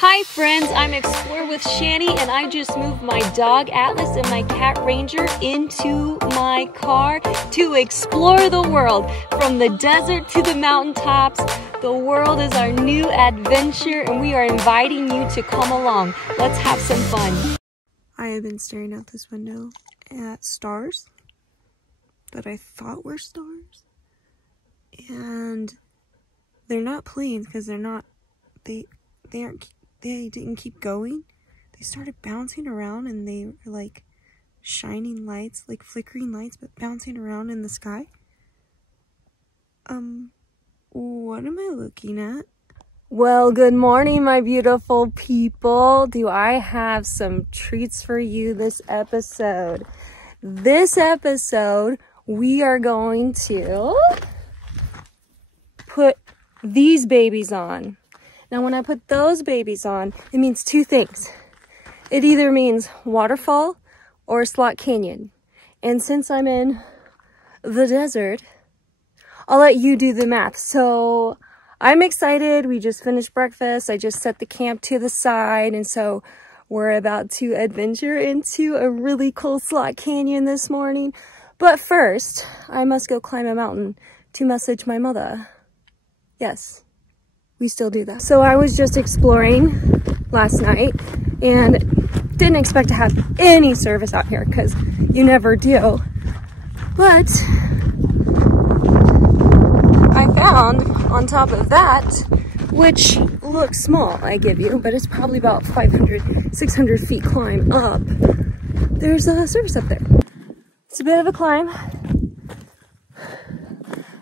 Hi friends, I'm Explore with Shani and I just moved my dog Atlas and my cat Ranger into my car to explore the world. From the desert to the mountaintops, the world is our new adventure and we are inviting you to come along. Let's have some fun. I have been staring out this window at stars that I thought were stars. And they're not planes because they're not, they didn't keep going. They started bouncing around and they were like shining lights, like flickering lights, but bouncing around in the sky. What am I looking at? Well, good morning, my beautiful people. Do I have some treats for you this episode? This episode, we are going to put these babies on. Now, when I put those babies on, it means two things. It either means waterfall or slot canyon. And since I'm in the desert, I'll let you do the math. So I'm excited. We just finished breakfast. I just set the camp to the side. And so we're about to adventure into a really cool slot canyon this morning. But first, I must go climb a mountain to message my mother. Yes. We still do that. So I was just exploring last night and didn't expect to have any service out here because you never do. But I found on top of that, which looks small, I give you, but it's probably about 500, 600 feet climb up. There's a service up there. It's a bit of a climb.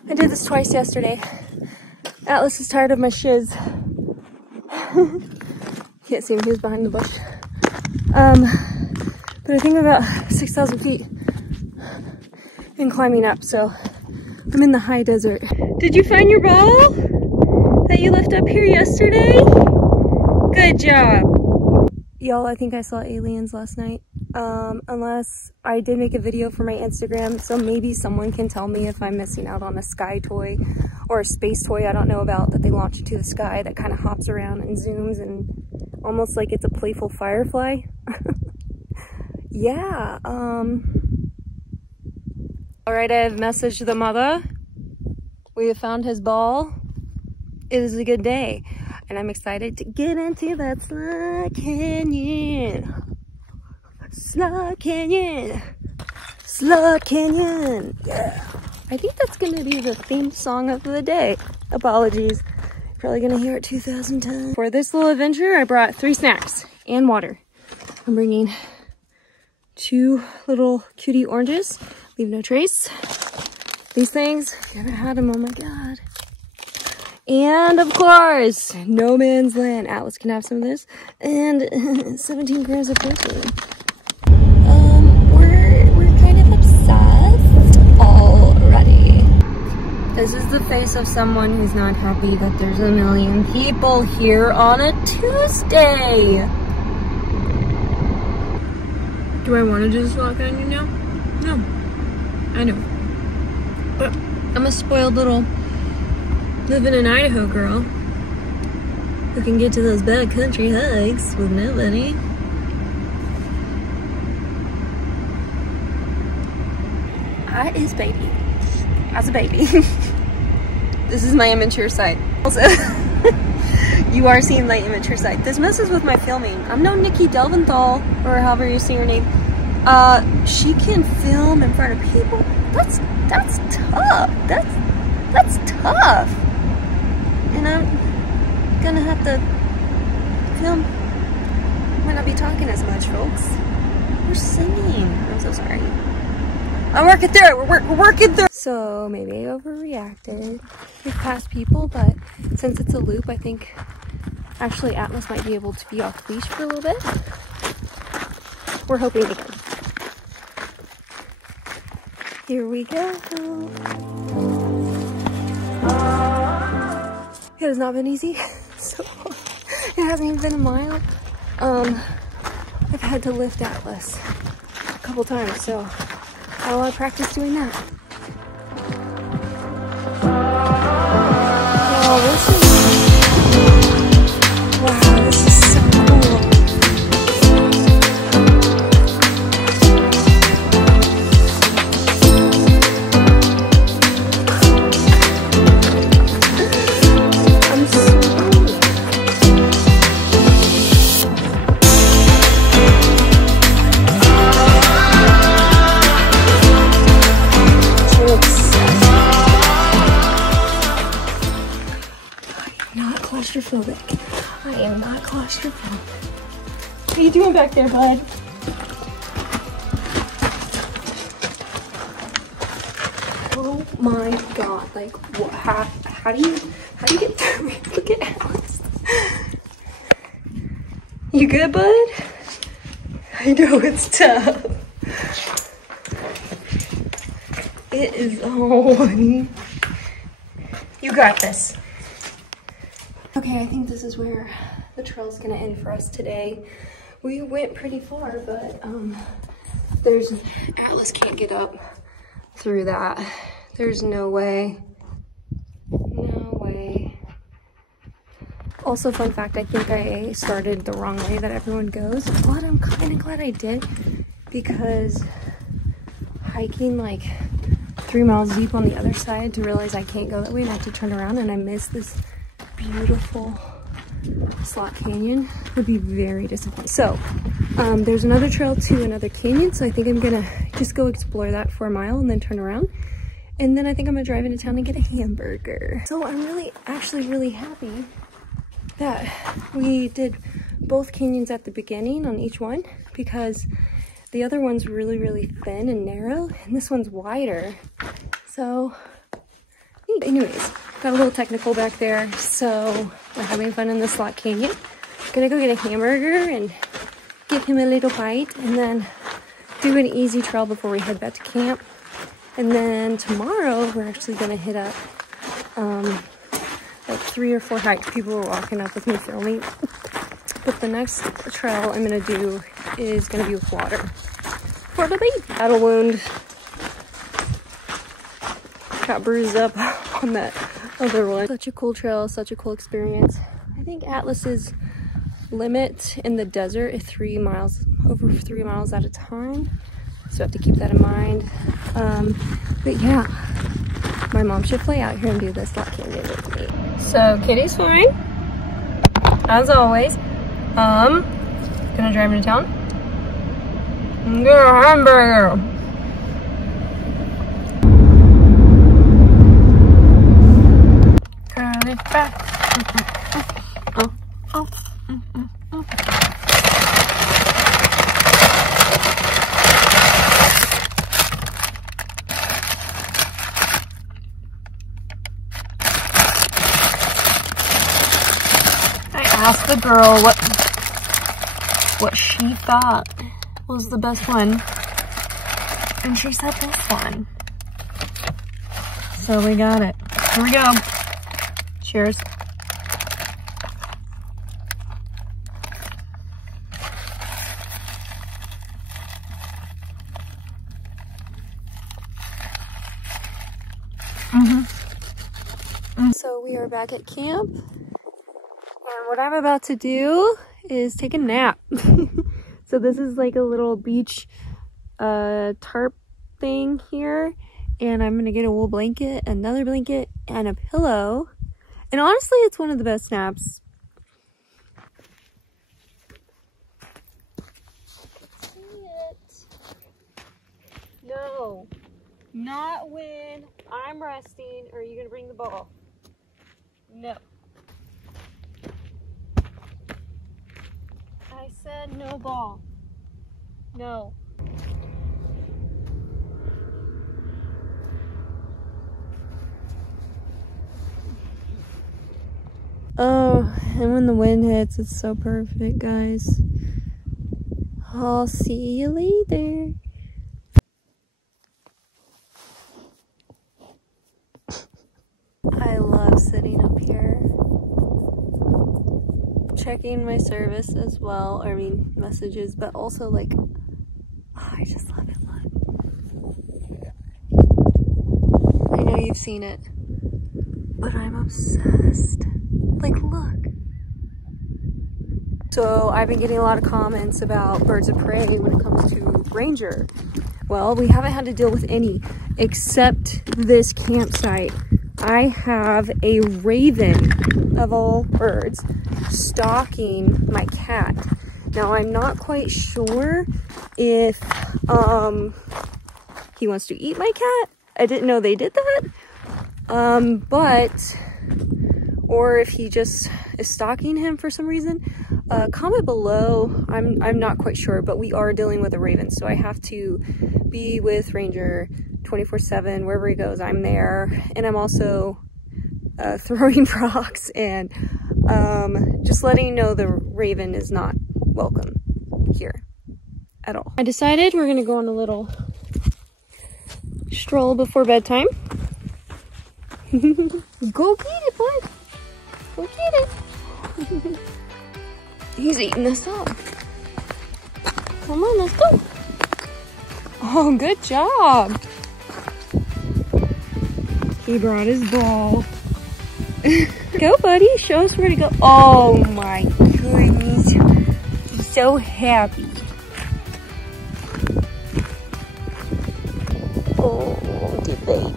I did this twice yesterday. Atlas is tired of my shiz. Can't see him, he was behind the bush. But I think I'm about 6,000 feet and climbing up, so I'm in the high desert. Did you find your ball that you left up here yesterday? Good job. Y'all, I think I saw aliens last night. Unless I did make a video for my Instagram, so maybe someone can tell me if I'm missing out on a sky toy or a space toy I don't know about that they launch into the sky that kind of hops around and zooms and almost like it's a playful firefly. Yeah, Alright, I have messaged the mother. We have found his ball. It is a good day. And I'm excited to get into that slot canyon. Slot canyon. Slot canyon. Yeah. I think that's going to be the theme song of the day. Apologies. Probably going to hear it 2,000 times. For this little adventure, I brought 3 snacks and water. I'm bringing 2 little cutie oranges. Leave no trace. These things, if you haven't had them, oh my god. And of course, no man's land. Atlas can have some of this. And 17 grams of protein. We're kind of obsessed already. This is the face of someone who's not happy that there's a million people here on a Tuesday. Do I want to just walk on you now? No. I know. But I'm a spoiled little living in Idaho girl who can get to those backcountry hikes with nobody. I is baby. As a baby. This is my immature side. Also, you are seeing my immature side. This messes with my filming. I'm no Nikki Delventhal, or however you say her name. She can film in front of people. That's tough. That's tough. And I'm gonna have to film. Might not be talking as much, folks. We're singing. I'm so sorry. I'm working through it. We're working through it. So maybe I overreacted with past people, but since it's a loop, I think actually Atlas might be able to be off leash for a little bit. We're hoping again. Here we go. It has not been easy so far. It hasn't even been a mile. I've had to lift Atlas a couple times, so I want to practice doing that. Oh, this is, wow, this is claustrophobic. I am not claustrophobic. What are you doing back there, bud? Oh my god, like what, how do you get through it? Look at Alice. You good, bud? I know it's tough. It is, oh honey. You got this. Okay, I think this is where the trail's gonna end for us today. We went pretty far, but Atlas can't get up through that. There's no way. No way. Also, fun fact, I think I started the wrong way that everyone goes, but I'm kind of glad I did, because hiking like 3 miles deep on the other side to realize I can't go that way and I have to turn around and I miss this beautiful slot canyon would be very disappointing. So there's another trail to another canyon, so I think I'm gonna just go explore that for a mile and then turn around, and then I think I'm gonna drive into town and get a hamburger. So I'm actually really happy that we did both canyons at the beginning on each one, because the other one's really thin and narrow and this one's wider. So anyways, got a little technical back there, so we're having fun in the slot canyon. Gonna go get a hamburger and give him a little bite, and then do an easy trail before we head back to camp. And then tomorrow we're actually gonna hit up like 3 or 4 hikes. People were walking up with me filming, but the next trail I'm gonna do is gonna be with water for the baby. Battle wound. Got bruised up on that other one. Such a cool trail, such a cool experience. I think Atlas's limit in the desert is 3 miles, over 3 miles at a time. So I have to keep that in mind. But yeah, my mom should fly out here and do this slot canyon with me. So Kitty's fine, as always. Gonna drive into town and get a hamburger. I asked the girl what she thought was the best one, and she said this one. So we got it. Here we go. Cheers. So we are back at camp, and what I'm about to do is take a nap. So this is like a little beach tarp thing here, and I'm gonna get a wool blanket, another blanket, and a pillow. And honestly, it's one of the best naps. See it? No, not when I'm resting. Or are you gonna bring the ball? No. I said no ball. No. Oh, and when the wind hits, it's so perfect, guys. I'll see you later. I love sitting up here, checking my service as well, I mean messages, but also like, oh, I just love it. Look, I know you've seen it, but I'm obsessed. Like, look. So I've been getting a lot of comments about birds of prey when it comes to ranger. Well, we haven't had to deal with any except this campsite. I have a raven of all birds stalking my cat. Now I'm not quite sure if he wants to eat my cat. I didn't know they did that. or if he just is stalking him for some reason. Comment below. I'm not quite sure, but we are dealing with a raven, so I have to be with Ranger 24/7. Wherever he goes, I'm there. And I'm also throwing rocks and just letting you know the raven is not welcome here at all. I decided we're gonna go on a little stroll before bedtime. Go get it, bud. Go get it. He's eating us up. Come on, let's go. Oh, good job. He brought his ball. Go, buddy. Show us where to go. Oh my goodness. He's so happy. Oh, good baby.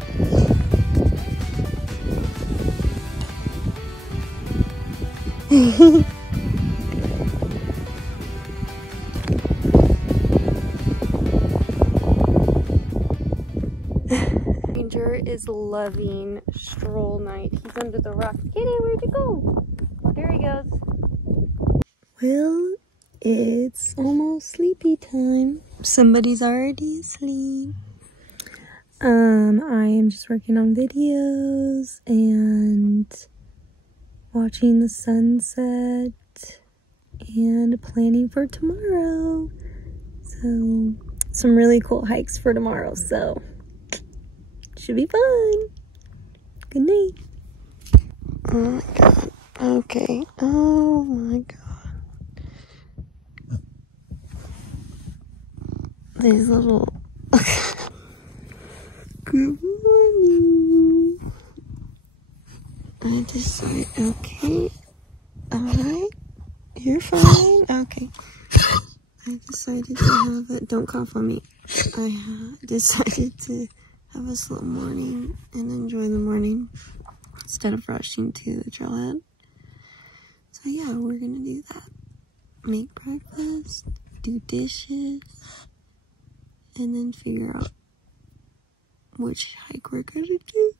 Ranger is loving stroll night. He's under the rock. Kitty, where'd you go? Oh, there he goes. Well, it's almost sleepy time. Somebody's already asleep. I am just working on videos and watching the sunset and planning for tomorrow. So, some really cool hikes for tomorrow, so should be fun. Good night. Oh my god. Okay. Oh my god. These little... Good morning. I decided, okay. Alright. You're fine. Okay. I decided to have it. Don't cough on me. I decided to have a slow morning and enjoy the morning instead of rushing to the trailhead. So yeah, we're gonna do that. Make breakfast, do dishes, and then figure out which hike we're gonna do.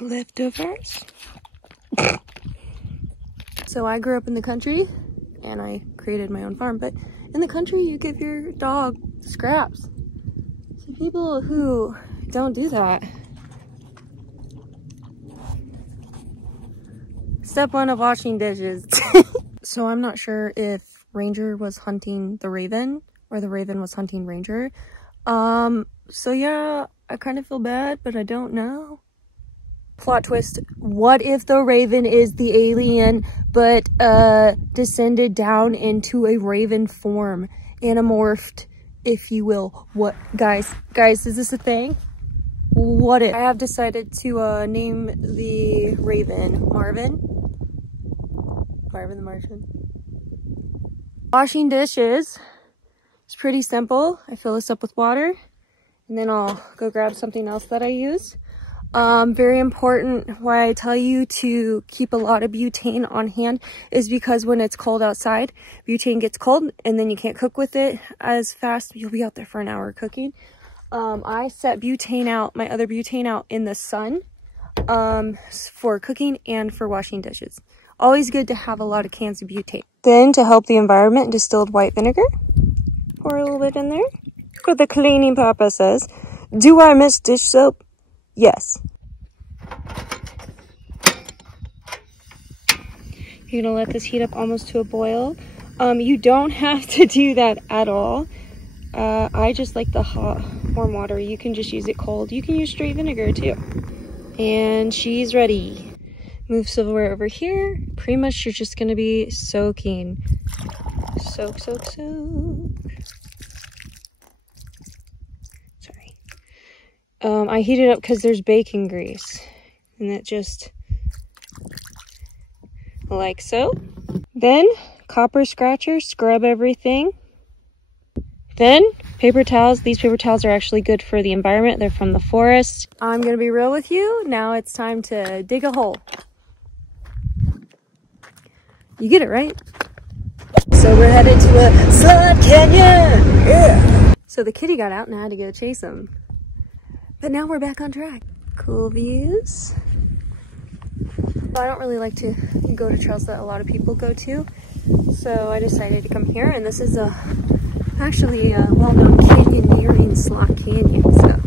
Leftovers. So I grew up in the country and I created my own farm, but in the country you give your dog scraps. So people who don't do that. Step one of washing dishes. So I'm not sure if Ranger was hunting the Raven or the Raven was hunting Ranger. So yeah, I kind of feel bad, but I don't know. Plot twist. What if the Raven is the alien, but descended down into a Raven form? Anamorphed, if you will. What, guys, is this a thing? What if? I have decided to name the Raven Marvin. Marvin the Martian. Washing dishes. It's pretty simple. I fill this up with water and then I'll go grab something else that I use. Very important why I tell you to keep a lot of butane on hand is because when it's cold outside, butane gets cold and then you can't cook with it as fast. You'll be out there for an hour cooking. I set butane out, my other butane out in the sun for cooking and for washing dishes. Always good to have a lot of cans of butane. Then to help the environment, distilled white vinegar. Pour a little bit in there. For the cleaning purposes. Do I miss dish soap? Yes. You're gonna let this heat up almost to a boil. You don't have to do that at all. I just like the hot, warm water. You can just use it cold. You can use straight vinegar too. And she's ready. Move silverware over here. Pretty much you're just gonna be soaking. Soak, soak, soak. Sorry. I heat it up because there's bacon grease. And it just, like so. Then, copper scratcher, scrub everything. Then, paper towels. These paper towels are actually good for the environment. They're from the forest. I'm gonna be real with you. Now it's time to dig a hole. You get it, right? So we're headed to a slot canyon! Yeah! So the kitty got out and I had to go chase him. But now we're back on track. Cool views. I don't really like to go to trails that a lot of people go to. So I decided to come here, and this is actually a well-known canyoneering slot canyon. So.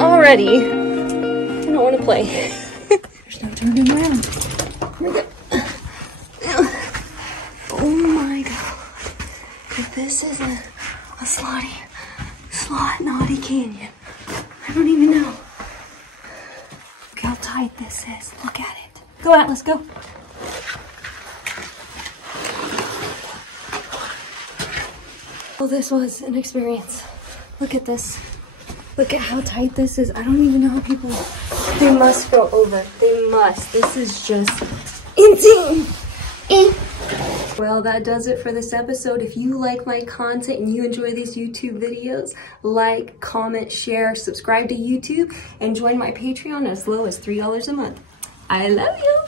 Already, I don't want to play. There's no turning around. Oh my god. If this is a slot naughty canyon, I don't even know. Look how tight this is. Look at it. Go Atlas, go. Well, this was an experience. Look at this. Look at how tight this is. I don't even know how people, they must go over. They must. This is just insane. Well, that does it for this episode. If you like my content and you enjoy these YouTube videos, like, comment, share, subscribe to YouTube, and join my Patreon as low as $3 a month. I love you.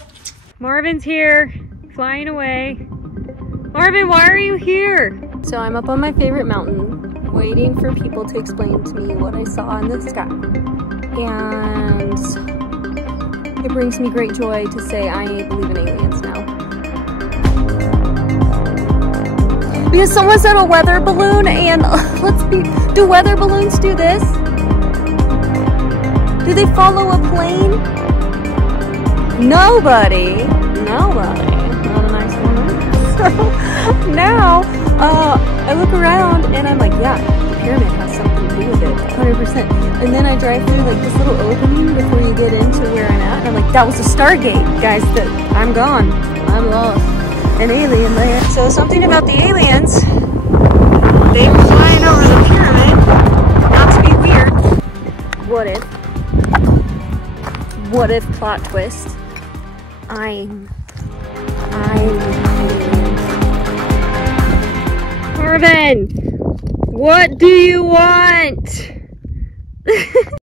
Marvin's here, flying away. Marvin, why are you here? So I'm up on my favorite mountain, waiting for people to explain to me what I saw in the sky. And it brings me great joy to say I believe in aliens now. Because someone said a weather balloon, and do weather balloons do this? Do they follow a plane? Nobody. Not a nice woman. So now, I look around and I'm like, yeah, the pyramid has something to do with it, 100%. And then I drive through like this little opening before you get into where I'm at, and I'm like, that was a Stargate, guys. I'm gone. I'm lost. An alien there. So something about the aliens. They were flying over the pyramid. Not to be weird. What if plot twist? I'm Marvin, what do you want?